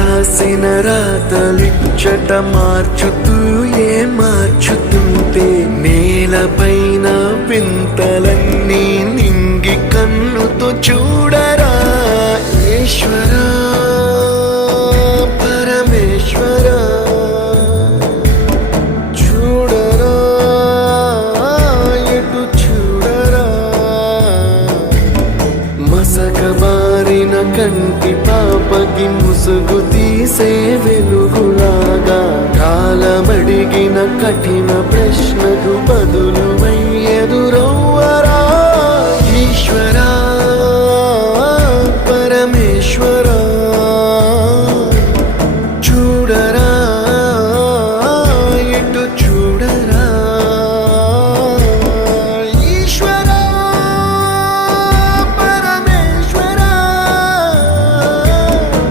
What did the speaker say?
రాసిన రాతలిచ్చట మార్చుతూ మార్చుతుంటే నేలపైన వింతలన్నీ నింగి కన్నుతో చూడరా ఈశ్వరా పరమేశ్వరా చూడరా ఎటు చూడరా మసకబారిన కంటి పాపకి ముసుగు తీసే వెలుగులాగా కాలమడిగిన కఠిన ప్రశ్నకు బదులువై